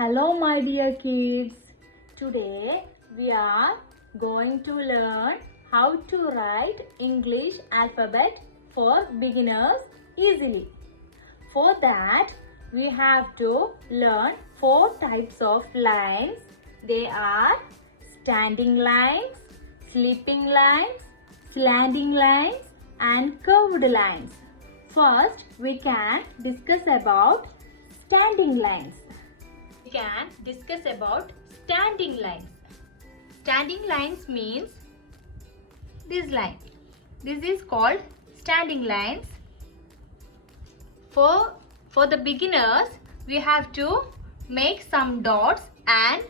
Hello my dear kids. Today we are going to learn how to write English alphabet for beginners easily. For that we have to learn 4 types of lines. They are standing lines, sleeping lines, slanting lines and curved lines. First we can discuss about standing lines. We can discuss about standing lines. Standing lines means this line. This is called standing lines. For the beginners, we have to make some dots and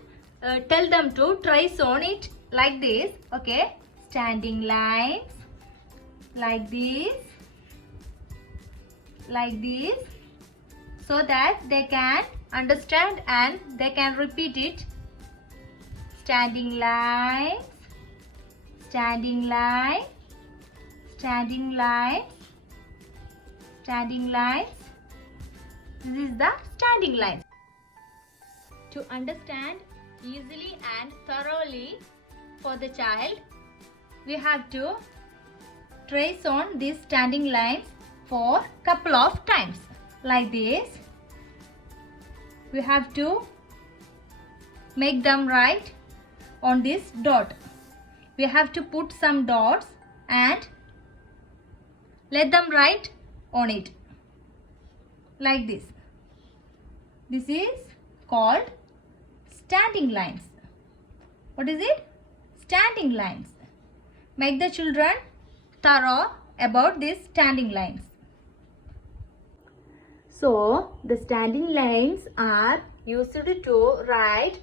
tell them to trace on it like this. Okay, standing lines like this, so that they can understand and they can repeat it. Standing lines, standing line, standing line, standing lines. This is the standing lines. To understand easily and thoroughly for the child, we have to trace on these standing lines for couple of times like this. We have to make them right on this dot. We have to put some dots and let them write on it like this. This is called standing lines. What is it? Standing lines. Make the children thorough about these standing lines. So, the standing lines are used to write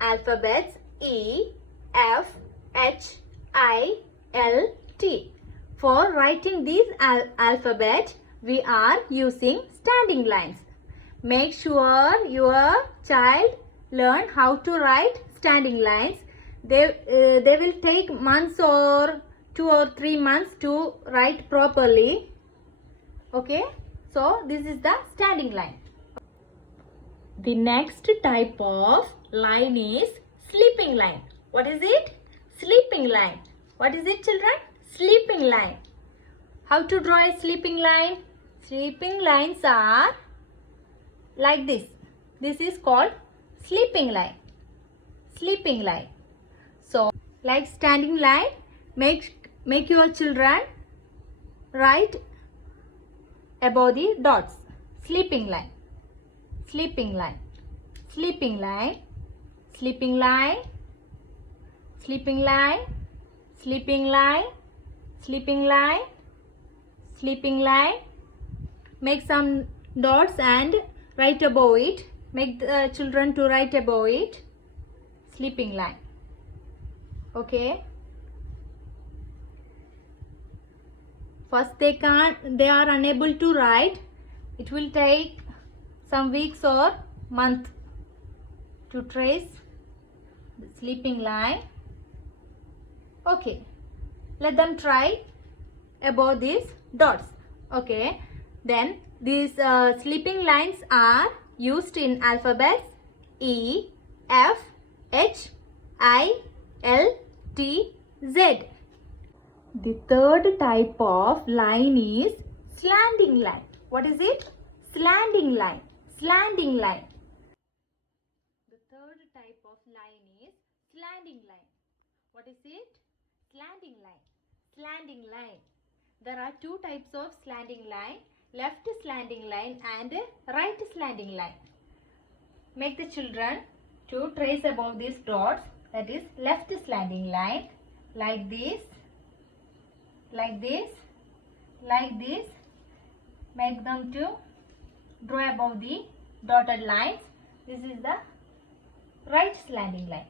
alphabets E, F, H, I, L, T. For writing these alphabet, we are using standing lines. Make sure your child learn how to write standing lines. They will take months or 2 or 3 months to write properly. Okay. So, this is the standing line. The next type of line is sleeping line. What is it? Sleeping line. What is it, children? Sleeping line. How to draw a sleeping line? Sleeping lines are like this. This is called sleeping line. Sleeping line. So, like standing line, make your children write above the dots. Sleeping line, sleeping line, sleeping line, sleeping line, sleeping line, sleeping line, sleeping line, sleeping line. Make some dots and write above it. Make the children to write above it. Sleeping line. Okay. First they are unable to write. It will take some weeks or month to trace the sleeping line. Okay, let them try above these dots. Okay, then these sleeping lines are used in alphabets E, F, H, I, L, T, Z. The third type of line is slanting line. What is it? Slanting line. Slanting line. The third type of line is slanting line. What is it? Slanting line. Slanting line. There are 2 types of slanting line. Left slanting line and right slanting line. Make the children to trace above these dots. That is left slanting line. Like this. Like this, like this. Make them to draw above the dotted lines. This is the right slanting line.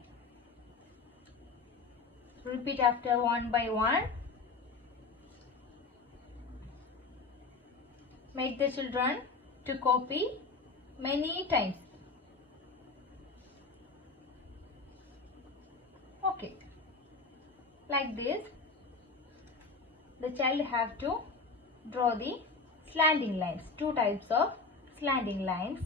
Repeat after one by one. Make the children to copy many times. Okay. Like this. The child have to draw the slanting lines. 2 types of slanting lines.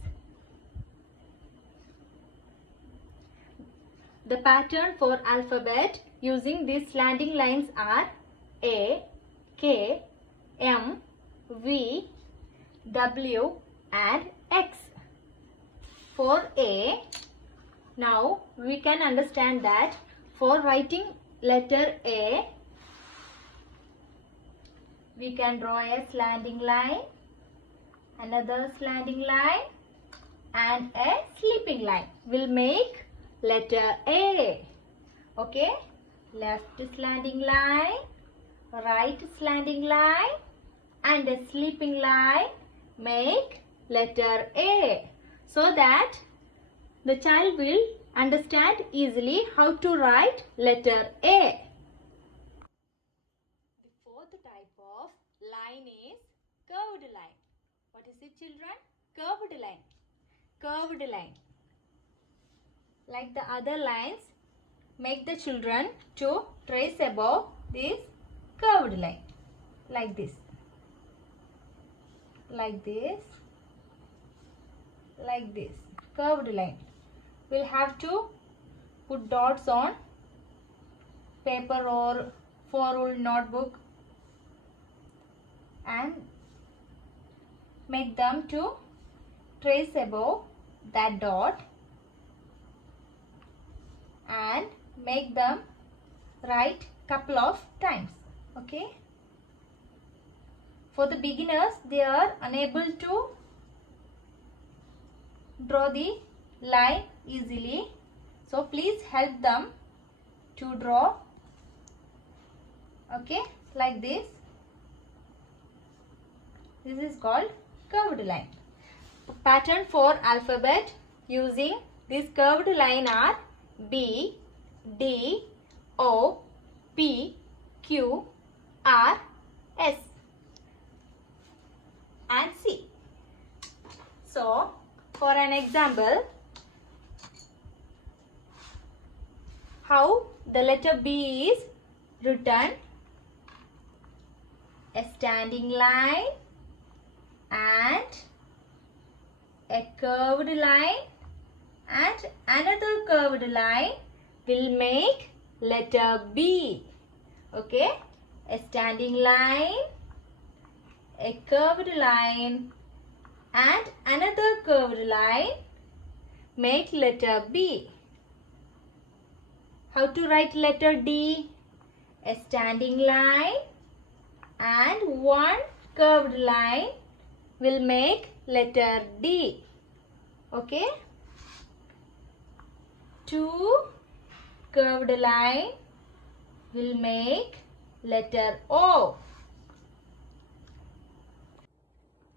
The pattern for alphabet using these slanting lines are A, K, M, V, W and X. For A, now we can understand that for writing letter A, we can draw a slanting line, another slanting line and a sleeping line. We'll make letter A. Okay, left slanting line, right slanting line and a sleeping line make letter A, so that the child will understand easily how to write letter A. The fourth type of line is curved line. What is it, children? Curved line. Curved line. Like the other lines, make the children to trace above this curved line. Like this. Like this. Like this. Curved line. We'll have to put dots on paper or 4-rule notebook and make them to trace above that dot and make them write couple of times. Okay. For the beginners, they are unable to draw the line easily, so please help them to draw. Okay, like this. This is called curved line. Pattern for alphabet using this curved line are B, D, O, P, Q, R, S and C. So, for an example, how the letter B is written: a standing line and a curved line and another curved line will make letter B. Okay, a standing line, a curved line and another curved line make letter B. How to write letter D? A standing line and one curved line will make letter D. Okay. Two curved line will make letter O.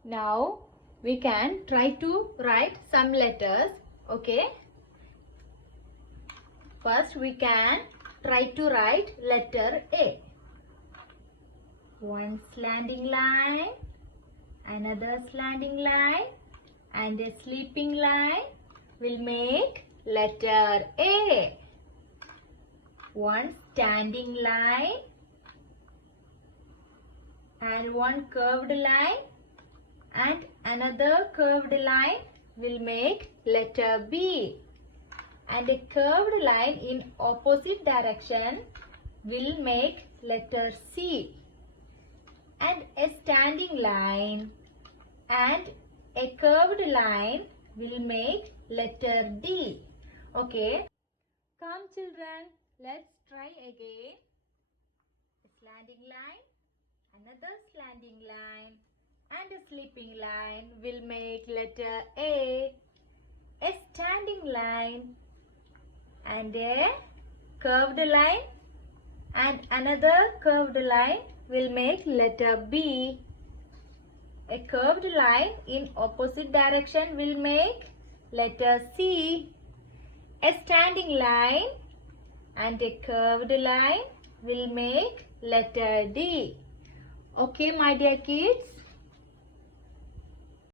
Now we can try to write some letters. Okay. First we can try to write letter A. One slanting line, another slanting line and a sleeping line will make letter A. One standing line and one curved line and another curved line will make letter B. And a curved line in opposite direction will make letter C. And a standing line and a curved line will make letter D. Okay. Come children, let's try again. A slanting line, another slanting line and a sleeping line will make letter A. A standing line and a curved line and another curved line will make letter B. A curved line in opposite direction will make letter C. A standing line and a curved line will make letter D. Okay, my dear kids.